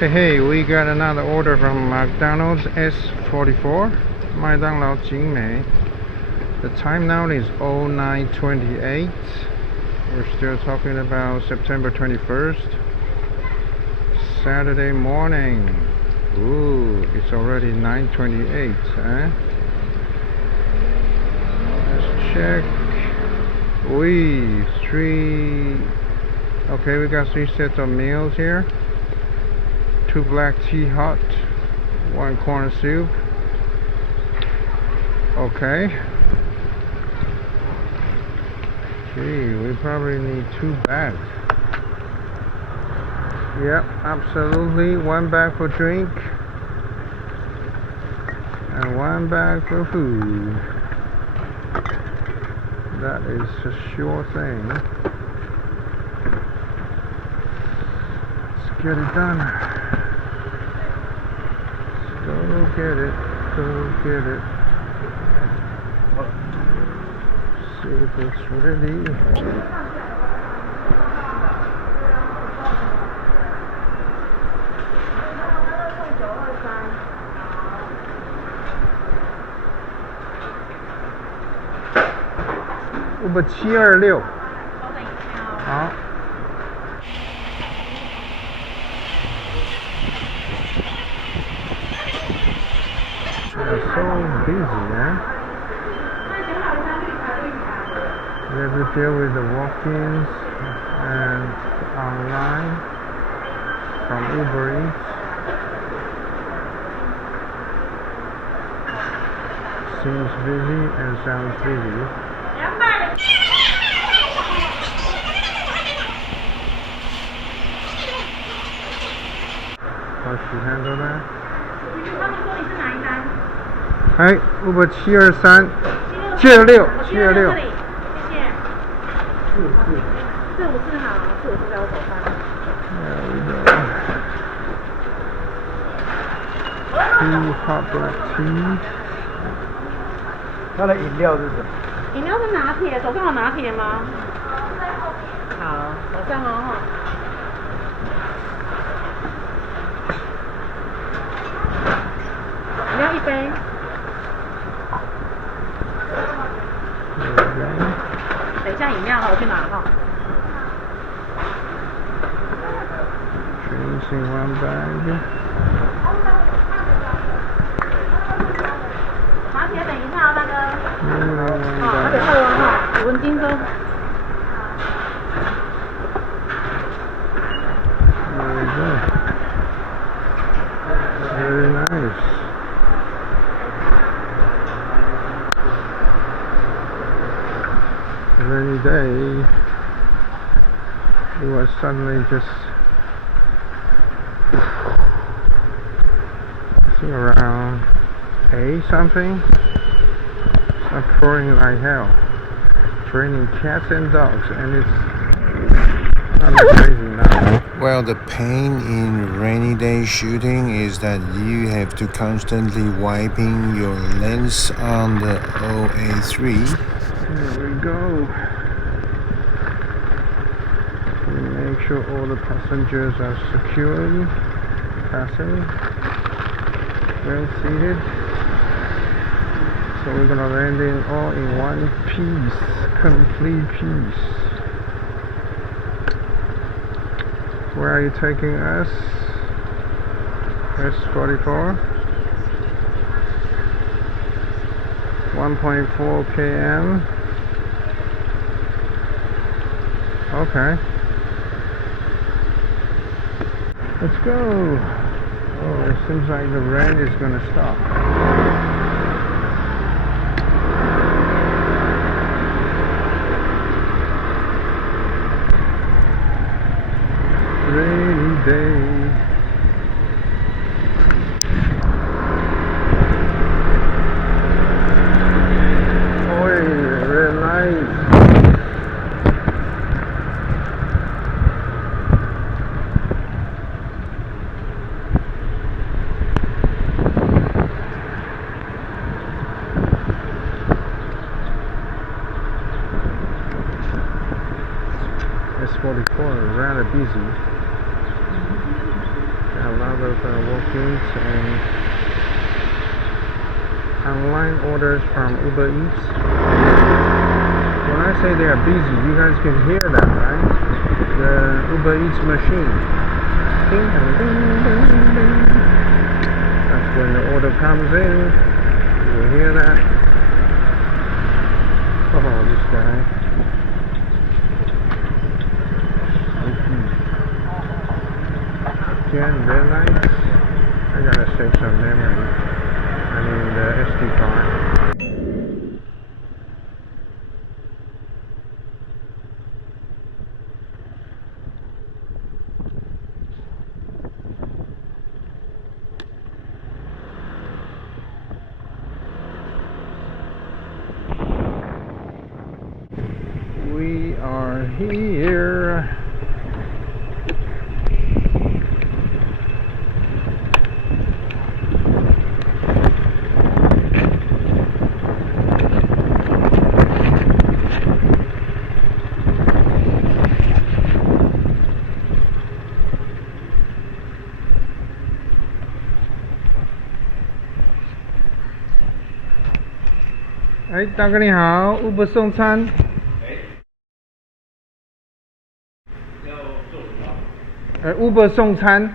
Hey, we got another order from McDonald's S44, 麦当劳景美. The time now is 09:28. We're still talking about September 21st, Saturday morning. Ooh, it's already 9:28, eh? Let's check. Okay, we got 3 sets of meals here. 2 black tea hot, 1 corn soup. Okay. Gee, we probably need 2 bags. Yep, absolutely. 1 bag for drink and 1 bag for food. That is a sure thing. Let's get it done. Go get it. Go get it. See if it's ready. Uber 726。好。They're so busy, eh? We have to deal with the walk-ins and online from Uber Eats. Seems busy and sounds busy. How should you handle that? 他们说你是哪一单？哎 ，Uber 723 726 726。谢谢。454好，454在我手上。There we go. 2 hot black tea. 它的饮料是什么？饮料是拿铁，手上有拿铁吗？好，手上哦。饮料1杯。等一下饮料我去拿哈。Drinks in 1 bag. 拿铁等一下哦，大哥。好，拿铁2文哈，5文金针。There we go. Very nice. Rainy day. It was suddenly just I think around 8 something. It's pouring like hell. It's raining cats and dogs, and it's not crazy now. Well, the pain in rainy day shooting is that you have to constantly wiping your lens on the OA3. Here we go. We make sure all the passengers are securely fastened, well seated. So we're gonna land in all in one piece, complete piece. Where are you taking us? S44. 1.4 km. Okay. Let's go. Oh, it seems like the rain is gonna stop. Rainy day. Oh, very nice. S44 rather busy. Got a lot of walk-ins and online orders from Uber Eats. When I say they are busy, you guys can hear that, right? The Uber Eats machine. Ding, ding, ding, ding, ding. That's when the order comes in. You will hear that. Oh, this guy. Again, red lights. I gotta save some memory. I mean the SD card. We are here.哎，大哥你好 ，Uber 送餐。要做什么？Uber 送餐。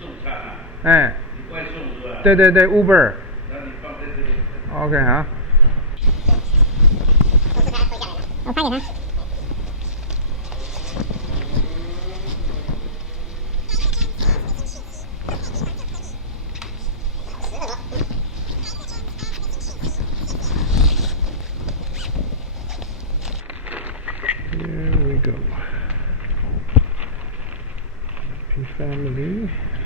送餐啊？哎。你外送是吧？对对对 ，Uber。那你放在这里。OK 好。我发给他。Here we go. Happy family.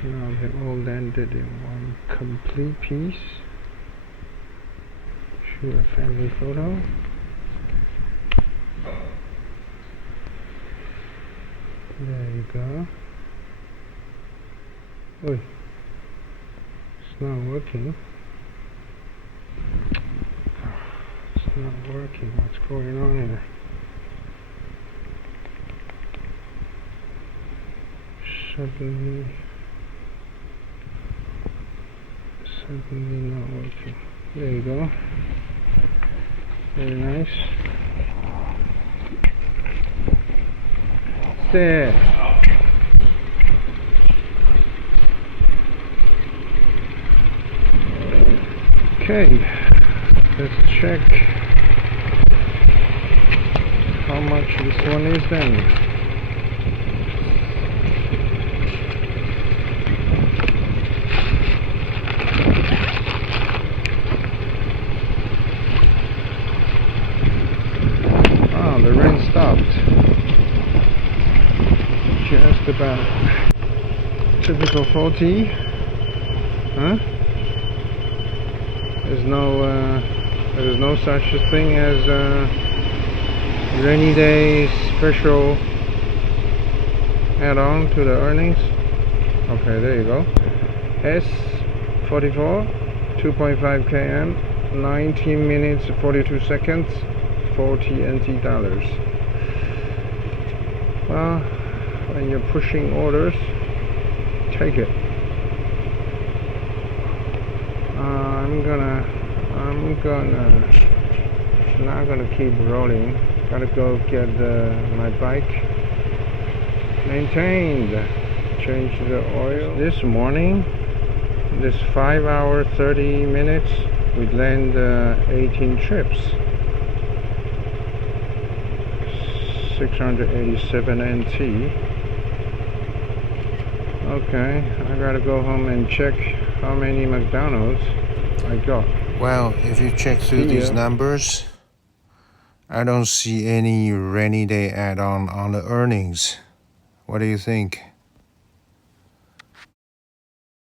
Now they're all landed in one complete piece. Shoot a family photo. There you go. Oi. It's not working. It's not working. What's going on here? Suddenly not working. There you go. Very nice. There. Okay, let's check how much this one is then. The rain stopped. Just about. Typical 40. Huh? There's no such a thing as rainy day special add-on to the earnings. Okay, there you go. S44, 2.5 km, 19 minutes 42 seconds. 40 NT dollars. Well, when you're pushing orders, take it. I'm not gonna keep rolling. Gotta go get my bike maintained. Change the oil. This morning, this 5 hour 30 minutes, we land 18 trips. 687 NT. Okay, I gotta go home and check how many McDonald's I got. Well, if you check through these numbers, I don't see any rainy day add-on on the earnings. What do you think?